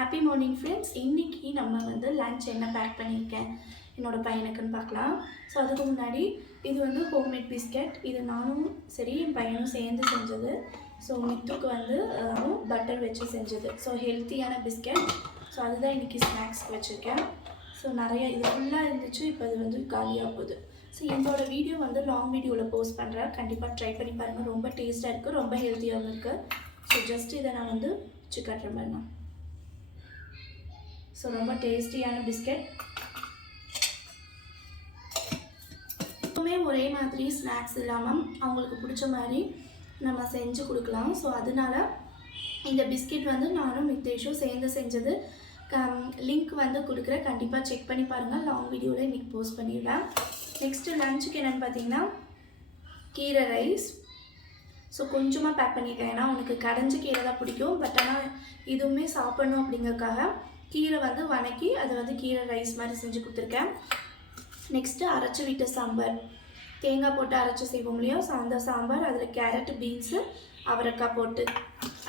Happy morning friends. இன்றைக்கி நம்ம வந்து லன்ச் என்ன பேக் பண்ணியிருக்கேன் என்னோடய பையனுக்குன்னு பார்க்கலாம். ஸோ அதுக்கு முன்னாடி இது வந்து ஹோம்மேட் பிஸ்கெட். இது நானும் சரி என் பையனும் சேர்ந்து செஞ்சது. ஸோ மித்துக்கு வந்து பட்டர் வச்சு செஞ்சது. ஸோ ஹெல்த்தியான பிஸ்கெட். ஸோ அதுதான் இன்றைக்கி ஸ்நாக்ஸ்க்கு வச்சுருக்கேன். ஸோ நிறைய இது ஃபுல்லாக இருந்துச்சு. இப்போ அது வந்து காலியாக போகுது. ஸோ என்னோட வீடியோ வந்து லாங் வீடியோவில் போஸ்ட் பண்ணுறேன். கண்டிப்பாக ட்ரை பண்ணி பாருங்கள். ரொம்ப டேஸ்ட்டாக இருக்குது, ரொம்ப ஹெல்த்தியாகவும் இருக்குது. ஸோ ஜஸ்ட் இதை நான் வந்து காட்டுற மாதிரி தான். ஸோ ரொம்ப டேஸ்டியான பிஸ்கெட். எப்பவுமே ஒரே மாதிரி ஸ்நாக்ஸ் இல்லாமல் அவங்களுக்கு பிடிச்ச மாதிரி நம்ம செஞ்சு கொடுக்கலாம். ஸோ அதனால இந்த பிஸ்கெட் வந்து நானும் மித்தேஷும் சேர்ந்து செஞ்சது. லிங்க் வந்து கொடுக்குறேன், கண்டிப்பாக செக் பண்ணி பாருங்கள். லாங் வீடியோவில் இன்றைக்கி போஸ்ட் பண்ணிடுவேன். நெக்ஸ்ட்டு லஞ்சுக்கு என்னென்னு பார்த்தீங்கன்னா கீரை ரைஸ். ஸோ கொஞ்சமாக பேக் பண்ணியிருக்கேன், ஏன்னா அவனுக்கு கடைஞ்சி கீரை தான் பிடிக்கும். பட் ஆனால் இதுவுமே சாப்பிடணும் அப்படிங்கிறதுக்காக கீரை வந்து வணக்கி அதை வந்து கீரை ரைஸ் மாதிரி செஞ்சு கொடுத்துருக்கேன். நெக்ஸ்ட்டு அரைச்சி விட்ட சாம்பார், தேங்காய் போட்டு அரைச்சி செய்வோம் இல்லையா, ஸோ அந்த சாம்பார். அதில் கேரட்டு, பீன்ஸு, அவரைக்காய் போட்டு.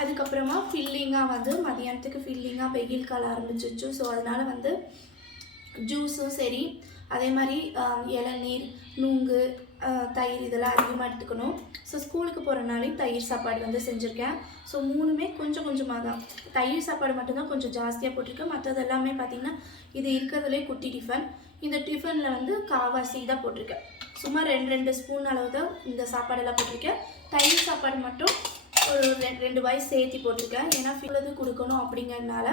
அதுக்கப்புறமா ஃபில்லிங்காக வந்து மதியானத்துக்கு ஃபில்லிங்காக வெயில் காலம் ஆரம்பிச்சிச்சு. ஸோ அதனால் வந்து ஜூஸும் சரி, அதே மாதிரி இளநீர், நுங்கு, தயிர் இதெல்லாம் அதிகமாக எடுத்துக்கணும். ஸோ ஸ்கூலுக்கு போகிறனாலே தயிர் சாப்பாடு வந்து செஞ்சுருக்கேன். ஸோ மூணுமே கொஞ்சம் கொஞ்சமாக தான். தயிர் சாப்பாடு மட்டும்தான் கொஞ்சம் ஜாஸ்தியாக போட்டிருக்கேன். மற்றது எல்லாமே பார்த்திங்கன்னா இது இருக்கிறதுலே குட்டி டிஃபன். இந்த டிஃபனில் வந்து காவாசி தான் போட்டிருக்கேன். சும்மா 2 ஸ்பூன் அளவு தான் இந்த சாப்பாடெல்லாம் போட்டிருக்கேன். தயிர் சாப்பாடு மட்டும் ஒரு 2 வாய் சேர்த்தி போட்டிருக்கேன். ஏன்னா ஃபுல்லது கொடுக்கணும் அப்படிங்கிறதுனால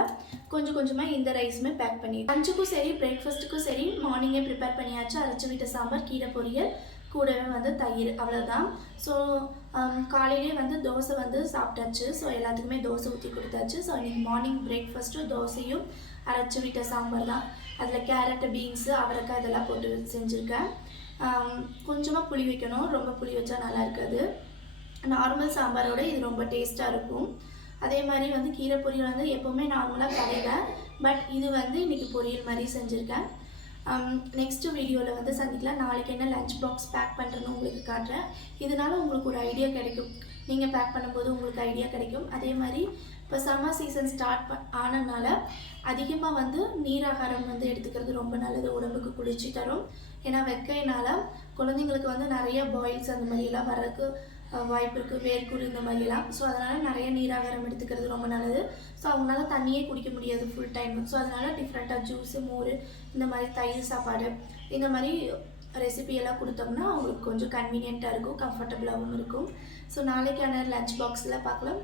கொஞ்சம் கொஞ்சமாக இந்த ரைஸுமே பேக் பண்ணி. லஞ்சுக்கும் சரி பிரேக்ஃபாஸ்ட்டுக்கும் சரி மார்னிங்கே ப்ரிப்பேர் பண்ணியாச்சு. அரைச்சி விட்ட சாம்பார், கீரை பொரியல், கூடவே வந்து தயிர், அவ்வளோதான். ஸோ காலையிலே வந்து தோசை வந்து சாப்பிட்டாச்சு. ஸோ எல்லாத்துக்குமே தோசை ஊற்றி கொடுத்தாச்சு. ஸோ இன்றைக்கி மார்னிங் பிரேக்ஃபாஸ்ட்டும் தோசையும் அரைச்சி விட்ட சாம்பார் தான். அதில் கேரட்டு, பீன்ஸு, அவரைக்காய் இதெல்லாம் போட்டு செஞ்சுருக்கேன். கொஞ்சமாக புளி வைக்கணும், ரொம்ப புளி வச்சா நல்லா இருக்காது. நார்மல் சாம்பாரோட இது ரொம்ப டேஸ்ட்டாக இருக்கும். அதே மாதிரி வந்து கீரை பொரியல் வந்து எப்போவுமே நார்மலாக கரையில, பட் இது வந்து இன்றைக்கி பொரியல் மாதிரி செஞ்சுருக்கேன். நெக்ஸ்ட்டு வீடியோவில் வந்து சந்திக்கலாம். நாளைக்கு என்ன லஞ்ச் பாக்ஸ் பேக் பண்ணுறேன்னு உங்களுக்கு காட்டுறேன். இதனால் உங்களுக்கு ஒரு ஐடியா கிடைக்கும். நீங்கள் பேக் பண்ணும்போது உங்களுக்கு ஐடியா கிடைக்கும். அதே மாதிரி இப்போ சம்மர் சீசன் ஸ்டார்ட் ஆனதுனால அதிகமாக வந்து நீராகாரம் வந்து எடுத்துக்கிறது ரொம்ப நல்லது, உடம்புக்கு குளிர்ச்சி தரும். ஏன்னா வெக்கையினால் குழந்தைங்களுக்கு வந்து நிறைய பாயில்ஸ் அந்த மாதிரியெல்லாம் வரக்கு வாய்ப்பு இருக்குது, வேர்க்குரு இந்த மாதிரிலாம். ஸோ அதனால் நிறைய நீராகாரம் எடுத்துக்கிறது ரொம்ப நல்லது. ஸோ அவங்களால தண்ணியே குடிக்க முடியாது ஃபுல் டைம். ஸோ அதனால் டிஃப்ரெண்ட்டாக ஜூஸு, மோர், இந்த மாதிரி தயிர் சாப்பாடு, இந்த மாதிரி ரெசிபியெல்லாம் கொடுத்தோம்னா அவங்களுக்கு கொஞ்சம் கன்வீனியண்ட்டாக இருக்கும், கம்ஃபர்டபுளாகவும் இருக்கும். ஸோ நாளைக்கான லஞ்ச் பாக்ஸில் பார்க்கலாம்.